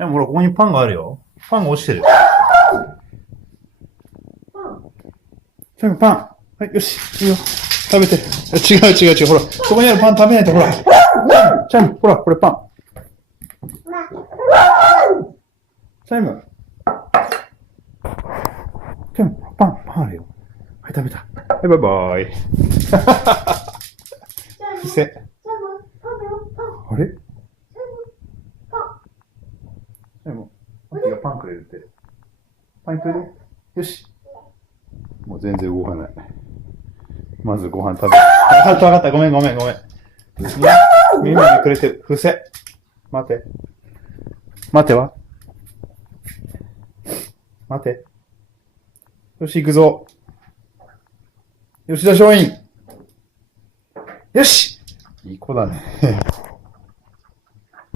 でもほら、ここにパンがあるよ。パンが落ちてる。チャイム、パン。はい、よし。いいよ。食べて。違う。ほら、そこにあるパン食べないと、ほら。チャイム、ほら、これパン。チャイム。チャイム、パンあるよ。はい、食べた。はい、バイバイ。伏せ。あれチャイム、マッキーがパンくれるって。パンくれる？よし。もう全然動かない。まずご飯食べる。わかった。ごめん。耳にくれてる。伏せ。待ては待て。よし、行くぞ。吉田松陰。よし！いい子だね。